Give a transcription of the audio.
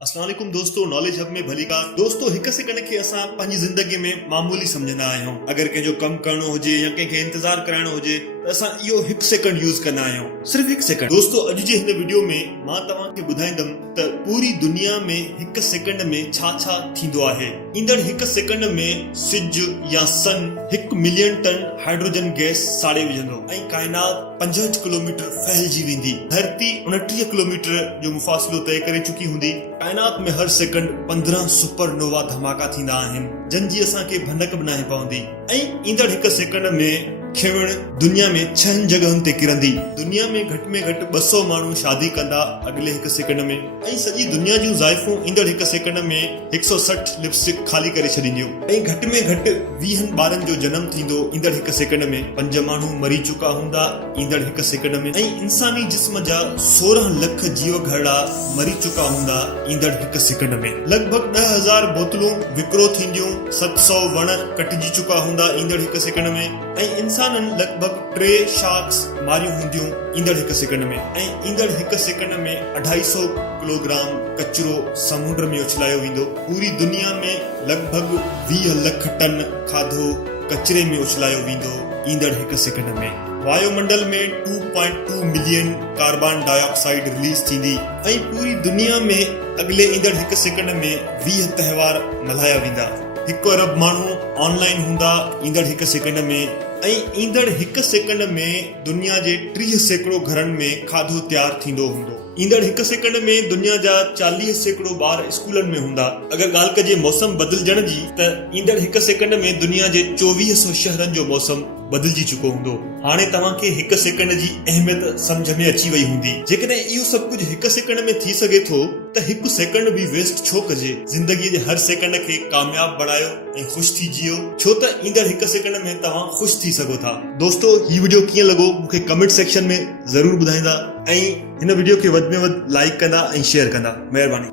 अस्सलाम वालेकुम दोस्तों, नॉलेज हब में भली कार। दोस्तों, हिक सेकंड खे असां पंहिंजी ज़िंदगी में मामूली समझंदा आहियूं। अगर कंहिंजो कमु करणो हुजे या कंहिंखे इंतजार कराइणो हुजे त असां इहो हिक सेकंड यूज़ कंदा आहियूं, सिर्फ़ हिक सेकंड। दोस्तों, अॼु जे हिन वीडियो में मां तव्हांखे ॿुधाईंदुमि त पूरी दुनिया में हिक सेकंड में छा छा थींदो आहे। ईंदड़ हिक सेकंड में सिज या सन 1 मिलियन टन हाइड्रोजन गैस साड़े विझंदो ऐं काइनात 65 किलोमीटर फैलिजी वेंदी। धरती 29 किलोमीटर जो मुफ़ासिलो तय करे चुकी हूंदी। काइनात में हर सेकंड 15 सुपरनोवा धमाका थींदा आहिनि, जन जी असांखे भनक बि नाहे पवंदी। ऐं ईंदड़ हिक सेकंड में खेवण दुनिया में 6 जगहनि ते किरंदी। दुनिया में घटि 200 माण्हू शादी कंदा अगले हिक सेकंड में। ऐं सॼी दुनिया जूं ज़ाइफूं ईंदड़ हिक सेकंड में 160 लिपस्टिक खाली करे छॾींदियूं। ऐं घटि में घटि 20 ॿारनि जो जनम थींदो ईंदड़ हिक सेकंड में। 5 माण्हू मरी चुका हूंदा ईंदड़ हिक सेकंड में। ऐं इंसानी जिस्म जा 16 लख जीव घड़ा मरी चुका हूंदा ईंदड़ हिक सेकंड में। लगभग 10,000 बोतलूं विकिरो थींदियूं। 700 वण कटिजी चुका हूंदा ईंदड़ हिक सेकंड में। ऐं इंसाननि लगभग 3 शार्क्स मारियूं हूंदियूं ईंदड़ हिक सेकंड में। ऐं ईंदड़ हिक सेकंड में 250 किलोग्राम कचरो समुंड में उछलायो वेंदो। पूरी दुनिया में लगभग 20 लख टन खाधो कचरे में उछलायो वेंदो ईंदड़ हिक सेकंड में। वायुमंडल में 2.2 मिलियन कार्बन डाइऑक्साइड रिलीज थींदी। ऐं पूरी दुनिया में अगले ईंदड़ हिक सेकंड में 20 त्योहार मल्हाया वेंदा। 1 अरब माण्हू ऑनलाइन हूंदा ईंदड़ हिक सेकंड में। ऐं ईंदड़ हिक सेकंड में दुनिया जे 30 सैकड़ो घरनि में खाधो तैयार थींदो हूंदो। ईंदड़ हिक सेकंड में दुनिया जा 40 सैकड़ो ॿार स्कूलनि में हूंदा। अगर ॻाल्हि कजे मौसम बदिलजण जी त ईंदड़ हिक सेकंड में दुनिया जे 2400 शहरनि जो मौसम बदिलजी चुको हूंदो। हाणे तव्हांखे हिक सेकंड जी अहमियत सम्झ में अची वई हूंदी। जेकॾहिं इहो सभु कुझु हिक सेकंड में थी सघे थो त हिकु सेकंड बि वेस्ट छो कजे। ज़िंदगीअ जे हर सेकंड खे कामयाब बणायो ऐं ख़ुशि थी जियो, छो त ईंदड़ हिक सेकंड में तव्हां ख़ुशि थी सघो था। दोस्तों, हीउ वीडियो कीअं लॻो मूंखे कमेंट सेक्शन में ज़रूर ॿुधाईंदा ऐं हिन वीडियो खे वधि में वधि लाइक कंदा ऐं शेयर कंदा। महिरबानी।